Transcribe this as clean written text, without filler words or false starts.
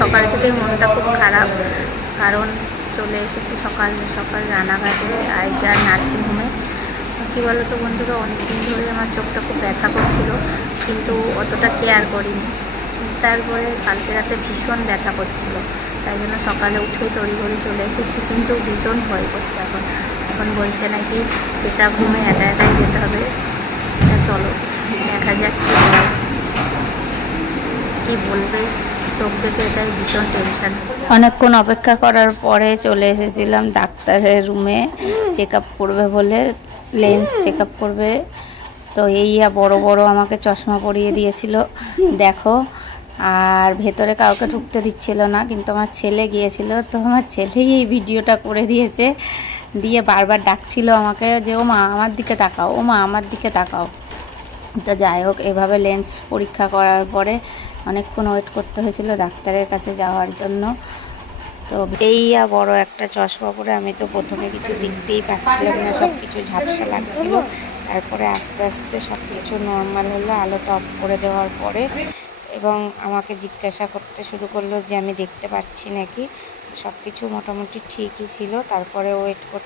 সকাল থেকে মনটা খুব খারাপ, কারণ চলে এসেছি সকাল সকাল রানাঘাটে আইজার নার্সিংহোমে। কী বলো তো বন্ধুরা, অনেক দিন ধরে আমার চোখটা খুব ব্যথা করছিল, কিন্তু অতটা কেয়ার করিনি। তারপরে কালকে রাতে ভীষণ ব্যথা করছিল, তাই জন্য সকালে উঠেই তড়িঘড়ি চলে এসেছি, কিন্তু ভীষণ ভয় করছে এখন। এখন বলছে নাকি চেক আপ রুমে একা একাই যেতে হবে। চলো দেখা যাক কী বলবে, চোখ দেখে এটাই ভীষণ টেনশন। অনেকক্ষণ অপেক্ষা করার পরে চলে এসেছিলাম ডাক্তারের রুমে, চেক আপ করবে বলে, লেন্স চেক আপ করবে। তো এইয়া বড় বড় আমাকে চশমা পরিয়ে দিয়েছিল দেখো, আর ভেতরে কাউকে ঢুকতে দিচ্ছিল না, কিন্তু আমার ছেলে গিয়েছিল। তো আমার ছেলেই এই ভিডিওটা করে দিয়েছে, দিয়ে বারবার ডাকছিল আমাকে যে ও মা আমার দিকে তাকাও, ও মা আমার দিকে তাকাও। তো যাই হোক, এভাবে লেন্স পরীক্ষা করার পরে অনেকক্ষণ ওয়েট করতে হয়েছিল ডাক্তারের কাছে যাওয়ার জন্য। তো এইয়া বড় একটা চশমা পরে আমি তো প্রথমে কিছু দেখতেই পাচ্ছিলাম না, সব কিছু ঝাপসা লাগছিল। তারপরে আস্তে আস্তে সব কিছু নর্মাল হলো আলোটা অফ করে দেওয়ার পরে, এবং আমাকে জিজ্ঞাসা করতে শুরু করলো যে আমি দেখতে পাচ্ছি নাকি। সব কিছু মোটামুটি ঠিকই ছিল। তারপরে ওয়েট করতে